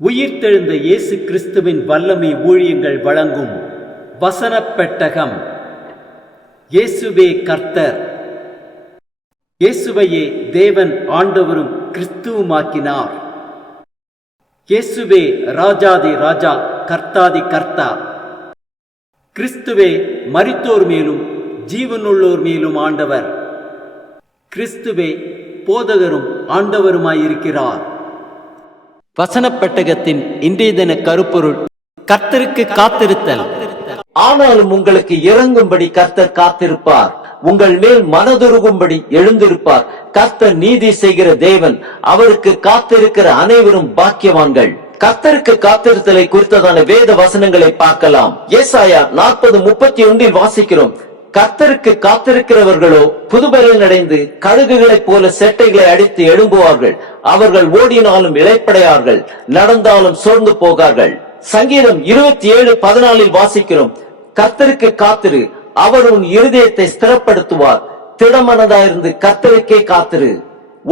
உயிர்த்தெழுந்த இயேசு கிறிஸ்துவின் வல்லமை ஊழியங்கள் வழங்கும் வசனப் பெட்டகம். இயேசுவே கர்த்தர். இயேசுவையே தேவன் ஆண்டவரும் கிறிஸ்துவுமாக்கினார். இயேசுவே ராஜாதி ராஜா, கர்த்தாதி கர்த்தா. கிறிஸ்துவே மரித்தோர் மேலும் ஜீவனுள்ளோர் மேலும் ஆண்டவர். கிறிஸ்துவே போதகரும் ஆண்டவருமாயிருக்கிறார். வசனப் பெட்டகத்தின் இன்றைய தின கருப்பொருள்: கர்த்தருக்கு காத்திருத்தல். ஆனாலும் உங்களுக்கு இறங்கும்படி கர்த்தர் காத்திருப்பார், உங்கள் மேல் மனதுருகும்படி எழுந்திருப்பார். கர்த்தர் நீதி செய்கிற தேவன், அவருக்கு காத்திருக்கிற அனைவரும் பாக்கியவான்கள். கர்த்தருக்கு காத்திருத்தலை குறித்ததான வேத வசனங்களை பார்க்கலாம். ஏசாயா 40:31 வாசிக்கிறோம்: கர்த்தருக்கு காத்திருக்கிறவர்களோ புதுபலன் அடைந்து கழுகுகளைப் போல செட்டைகளை அடித்து எழும்புவார்கள். அவர்கள் ஓடினாலும் இளைப்படையார்கள், நடந்தாலும் சோர்ந்து போகார்கள். சங்கீதம் 27:14 வாசிக்கிறோம்: கர்த்தருக்கு காத்திரு, அவர் உன் இருதயத்தை ஸ்திரப்படுத்துவார். திடமனதாயிருந்து கர்த்தருக்கே காத்திரு.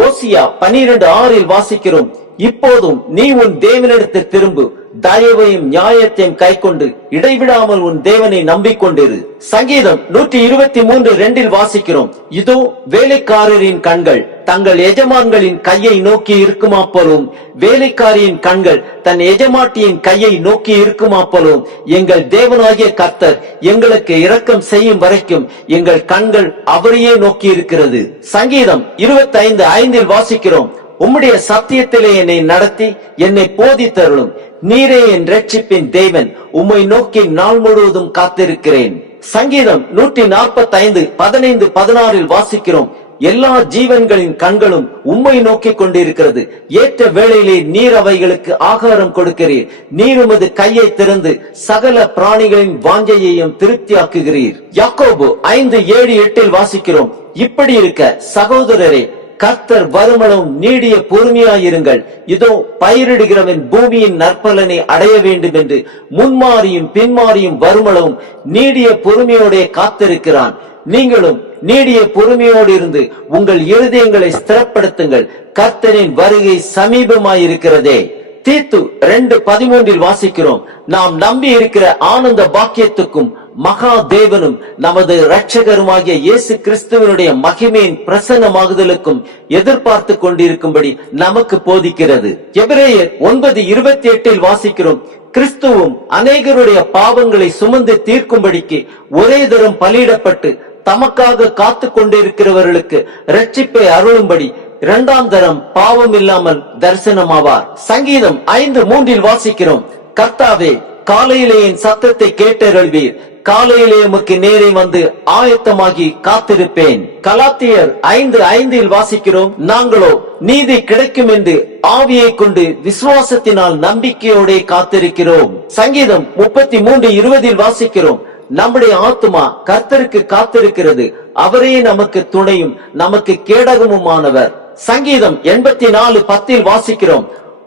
ஓசியா 12:6 வாசிக்கிறோம்: இப்போதும் நீ உன் தேவனிடத்தில் திரும்பு, தயவையும் நியாயத்தையும் கைக்கொண்டு இடைவிடாமல் உன் தேவனை நம்பிக்கொண்டிரு. சங்கீதம் 123:2 வாசிக்கிறோம்: இதோ வேலைக்காரரின் கண்கள் தங்கள் எஜமான்களின் கையை நோக்கி இருக்குமா போலும், வேலைக்காரியின் கண்கள் தன் எஜமாட்டியின் கையை நோக்கி இருக்குமா போலும். எங்கள் தேவனாகிய கர்த்தர் எங்களுக்கு இரக்கம் செய்யும் வரைக்கும் எங்கள் கண்கள் அவரையே நோக்கி இருக்கிறது. சங்கீதம் 25:5 வாசிக்கிறோம்: உம்முடைய சத்தியத்திலே என்னை நடத்தி என்னை போதித்தருளும். நீரே என் இரட்சிப்பின் தேவன், உம்மை நோக்கி நாள் முழுவதும் காத்திருக்கிறேன். சங்கீதம் 145:15-16 வாசிக்கிறோம்: எல்லா ஜீவன்களின் கண்களும் உம்மை நோக்கி கொண்டிருக்கிறது. ஏற்ற வேளையிலே நீர் அவைகளுக்கு ஆகாரம் கொடுக்கிறீர். நீர் உமது கையை திறந்து சகல பிராணிகளின் வாஞ்சையையும் திருப்தியாக்குகிறீர். யாக்கோபு 5:7-8 வாசிக்கிறோம்: இப்படி இருக்க சகோதரரே, கர்த்தர் வருமளவும் நீடிய பொறுமையாயிருங்கள். இதோ பயிரிடுகிறவன் பூமியின் நற்பலனை அடைய வேண்டும் என்று முன்மாறியும் பின்மாறியும் வருமளவும் நீடிய பொறுமையோட காத்திருக்கிறான். நீங்களும் நீடிய பொறுமையோடு இருந்து உங்கள் இருதயங்களை ஸ்திரப்படுத்துங்கள். கர்த்தரின் வருகை சமீபமாயிருக்கிறதே. தீத்து 2:13 வாசிக்கிறோம்: நாம் நம்பி இருக்கிற ஆனந்த பாக்கியத்துக்கும் மகா தேவனும் நமது இரட்சகருமாகிய இயேசு கிறிஸ்துவனுடைய மகிமையின் பிரசன்னமாகுதலுக்கும் எதிர்பார்த்து கொண்டிருக்கும்படி நமக்கு போதிக்கிறது. எபிரேயர் 9:28 வாசிக்கிறோம்: கிறிஸ்துவும் அநேகருடைய பாவங்களை சுமந்து தீர்க்கும்படிக்கு ஒரே தரம் பலியிடப்பட்டு தமக்காக காத்து கொண்டிருக்கிறவர்களுக்கு இரட்சிப்பை அருளும்படி இரண்டாம் தரம் பாவம் இல்லாமல் தரிசனமாவார். சங்கீதம் 5:3 வாசிக்கிறோம்: கர்த்தாவே, காலையிலே என் சத்தத்தை கேட்டருள்வீர். காலையிலே உமக்கு நேரே வந்து ஆயத்தமாகி காத்திருப்பேன். கலாத்தியர் 5:5 வாசிக்கிறோம்: நாங்களோ நீதி கிடைக்கும் என்று ஆவியை கொண்டு விசுவாசத்தினால் நம்பிக்கையோட காத்திருக்கிறோம். சங்கீதம் 33:20 வாசிக்கிறோம்: நம்முடைய ஆத்துமா கர்த்தருக்கு காத்திருக்கிறது, அவரே நமக்கு துணையும் நமக்கு கேடகமுமானவர். சங்கீதம் 84:10 வாசிக்கிறோம்: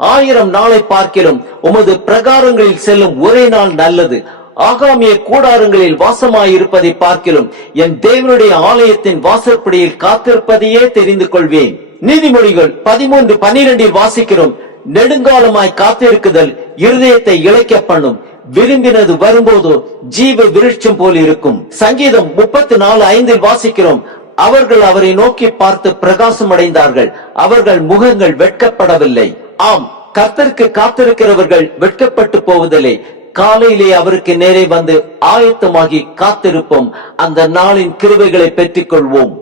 1000 நாளை பார்க்கிறோம் உமது பிரகாரங்களில் செல்லும் ஒரே நாள் நல்லது. ஆகாமிய கூடாரங்களில் வாசமாயிருப்பதை பார்க்கிறோம் என் தேவனுடைய ஆலயத்தின் வாசற்படியில் காத்திருப்பதையே தெரிந்து கொள்வேன். நீதிமொழிகள் 13:12 வாசிக்கிறோம்: நெடுங்காலமாய் காத்திருக்குதல் இருதயத்தை இளைக்க பண்ணும், விரும்பினது வரும்போதோ ஜீவ விருட்சம் போல் இருக்கும். சங்கீதம் 34:5 வாசிக்கிறோம்: அவர்கள் அவரை நோக்கி பார்த்து பிரகாசம் அடைந்தார்கள், அவர்கள் முகங்கள் வெட்கப்படவில்லை. ஆம், கர்த்தருக்கு காத்திருக்கிறவர்கள் வெட்கப்பட்டு போவதில்லை. காலையிலே அவருக்கு நேரே வந்து ஆயத்தமாகி காத்திருப்போம். அந்த நாளின் கிருபைகளை பெற்றுக் கொள்வோம்.